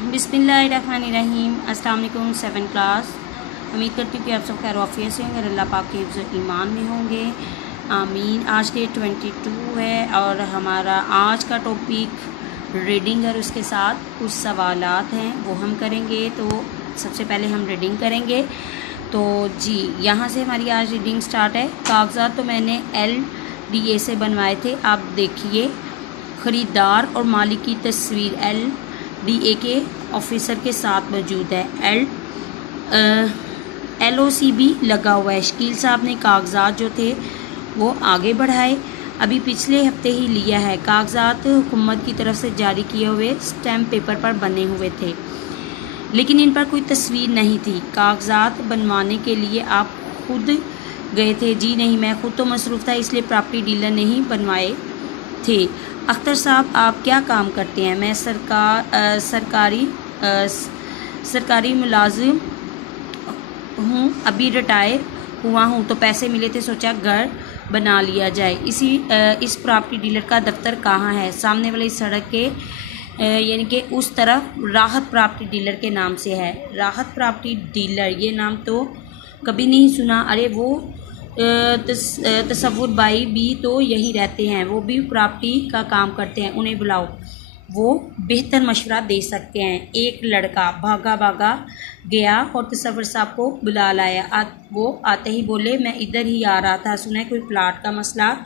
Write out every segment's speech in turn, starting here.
बिस्मिल्लाहिर्रहमानिर्रहीम। अस्सलाम वालेकुम 7th क्लास। उम्मीद करती हूँ कि आप सब खैर आफियत से होंगे और अल्लाह पाक के हिफ्ज़ ईमान में होंगे, आमीन। आज डेट 22 है और हमारा आज का टॉपिक रीडिंग और उसके साथ कुछ सवालात हैं वो हम करेंगे। तो सबसे पहले हम रीडिंग करेंगे। तो जी यहाँ से हमारी आज रीडिंग स्टार्ट है। कागज़ात तो मैंने LDA से बनवाए थे, आप देखिए। ख़रीदार और मालिक की तस्वीर LDA के ऑफिसर के साथ मौजूद है। LOC भी लगा हुआ है। शकील साहब ने कागज़ात जो थे वो आगे बढ़ाए। अभी पिछले हफ्ते ही लिया है। कागज़ात हुकूमत की तरफ से जारी किए हुए स्टैम्प पेपर पर बने हुए थे, लेकिन इन पर कोई तस्वीर नहीं थी। कागज़ात बनवाने के लिए आप खुद गए थे? जी नहीं, मैं खुद तो मसरूफ़ था, इसलिए प्रॉपर्टी डीलर ने ही बनवाए थे। अख्तर साहब, आप क्या काम करते हैं? मैं सरकारी मुलाजिम हूँ, अभी रिटायर हुआ हूँ, तो पैसे मिले थे, सोचा घर बना लिया जाए। इस प्रॉपर्टी डीलर का दफ्तर कहाँ है? सामने वाली सड़क के यानी कि उस तरफ राहत प्रॉपर्टी डीलर के नाम से है। राहत प्रॉपर्टी डीलर, ये नाम तो कभी नहीं सुना। अरे वो तसव्वुर भाई भी तो यही रहते हैं, वो भी प्रॉपर्टी का काम करते हैं, उन्हें बुलाओ, वो बेहतर मशवरा दे सकते हैं। एक लड़का भागा भागा गया और तसव्वुर साहब को बुला लाया। वो आते ही बोले, मैं इधर ही आ रहा था, सुना है कोई प्लाट का मसला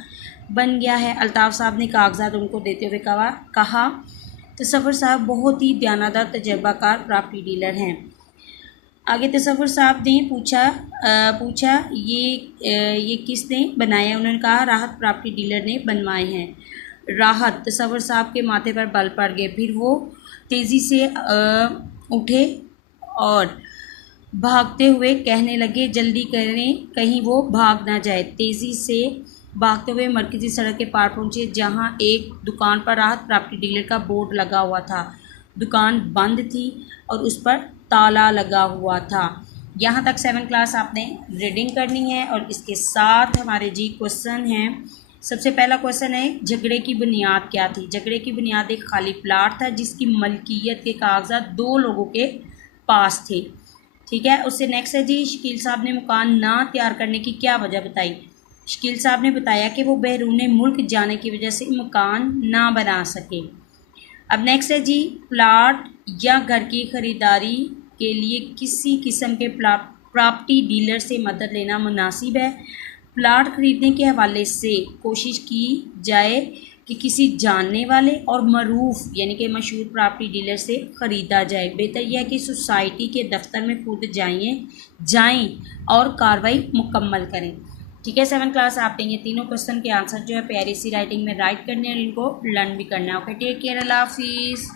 बन गया है। अल्ताफ़ साहब ने कागजात उनको देते हुए कहा तसव्वुर साहब बहुत ही दयानतदार तजर्बाकार प्रॉपर्टी डीलर हैं। आगे तसव्वुर साहब ने पूछा ये किसने बनाया? उन्होंने कहा राहत प्रॉपर्टी डीलर ने बनवाए हैं। राहत, तसव्वुर साहब के माथे पर बल पड़ गए। फिर वो तेज़ी से उठे और भागते हुए कहने लगे, जल्दी करें कहीं वो भाग ना जाए। तेज़ी से भागते हुए मरकज़ी सड़क के पार पहुँचे, जहाँ एक दुकान पर राहत प्रॉपर्टी डीलर का बोर्ड लगा हुआ था। दुकान बंद थी और उस पर ताला लगा हुआ था। यहाँ तक 7th क्लास आपने रीडिंग करनी है। और इसके साथ हमारे जी क्वेश्चन हैं। सबसे पहला क्वेश्चन है, झगड़े की बुनियाद क्या थी? झगड़े की बुनियाद एक खाली प्लाट था जिसकी मलकियत के कागजात 2 लोगों के पास थे। ठीक है। उससे नेक्स्ट है जी, शकील साहब ने मकान ना तैयार करने की क्या वजह बताई? शकील साहब ने बताया कि वो बैरून मुल्क जाने की वजह से मकान ना बना सके। अब नेक्स्ट है जी, प्लाट या घर की ख़रीदारी के लिए किसी किस्म के प्रॉपर्टी डीलर से मदद लेना मुनासिब है? प्लाट ख़रीदने के हवाले से कोशिश की जाए कि किसी जानने वाले और मरूफ यानी कि मशहूर प्रॉपर्टी डीलर से ख़रीदा जाए। बेहतर यह है कि सोसाइटी के दफ्तर में खुद जाएं और कार्रवाई मुकम्मल करें। ठीक है 7th क्लास, आपने ये तीनों क्वेश्चन के आंसर जो है प्यारी सी राइटिंग में राइट करने हैं और इनको लर्न भी करना है। ओके, टेक केयर, अल्लाह हाफिज़।